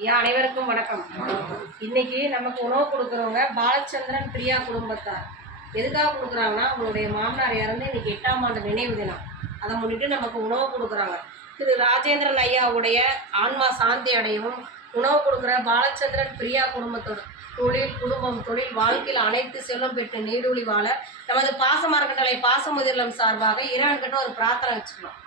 ஐயா அனைவருக்கும் வணக்கம். இன்னைக்கு நமக்கு உணவு கொடுக்குறவங்க பாலச்சந்திரன் பிரியா குடும்பத்தார். எதுக்காக கொடுக்குறாங்கன்னா, அவங்களுடைய மாமனார் இறந்து இன்னைக்கு 8ஆம் ஆண்டு நினைவு தினம். அதை முன்னிட்டு நமக்கு உணவு கொடுக்குறாங்க. திரு ராஜேந்திரன் ஐயாவுடைய ஆன்மா சாந்தி அடையவும், உணவு கொடுக்குற பாலச்சந்திரன் பிரியா குடும்பத்தோட தொழில், குடும்பம், தொழில் வாழ்க்கையில் அனைத்து செல்வம் பெற்று நீடூழி வாழ நமது பாசமரக்கட்டளை பாசமுதிர்லம் சார்பாக இறைவன்கிட்ட ஒரு பிரார்த்தனை வச்சுக்கணும்.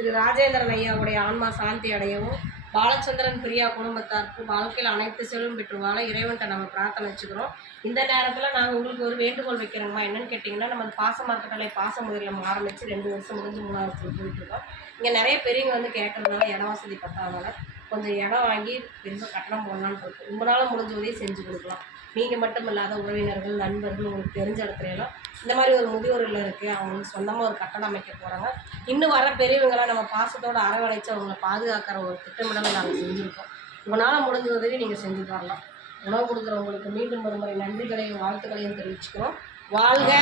திரு ராஜேந்திரன் ஐயாவுடைய ஆன்மா சாந்தி அடையவும், பாலச்சந்திரன் பிரியா குடும்பத்தாருக்கு வாழ்க்கையில் அனைத்து செல்வம் பெற்று வாழ இறைவன்கிட்ட நம்ம பிரார்த்தனை வச்சுக்கிறோம். இந்த நேரத்தில் நாங்கள் உங்களுக்கு ஒரு வேண்டுகோள் வைக்கிறோமா என்னன்னு கேட்டிங்கன்னா, நம்ம பாசமரக்கட்டளை பாசமுதிர்லம் ஆரம்பித்து 2 வருஷம் முடிஞ்சு 3ஆவது வருஷம் போயிட்டுருக்கோம். இங்கே நிறைய பெரியவங்க வந்து கேட்குறதுனால இட வசதி பத்தாதனால கொஞ்சம் இடம் வாங்கி பெருசாக கட்டணம் போடலான்னு இருக்கும். ரொம்ப நாள் முடிஞ்ச உதவி செஞ்சு கொடுக்கலாம். நீங்கள் மட்டும் இல்லாத உறவினர்கள், நண்பர்கள், உங்களுக்கு தெரிஞ்ச இடத்துலலாம் இந்த மாதிரி ஒரு முதியோர் இல்லம் இருக்குது, அவங்களுக்கு சொந்தமாக ஒரு கட்டணம் அமைக்க போகிறாங்க. இன்னும் வர பெரியவங்களாம் நம்ம பாசத்தோடு அரவணைச்சு அவங்களை பாதுகாக்கிற ஒரு திட்டமிடலை நாங்கள் செஞ்சுருக்கோம். உங்களால் முடிஞ்ச உதவி நீங்கள் செஞ்சு தரலாம். உணவு கொடுக்குறவங்களுக்கு மீண்டும் ஒரு முறை நன்றிகளையும் வாழ்த்துக்களையும் தெரிவிச்சுக்கிறோம். வாழ்க.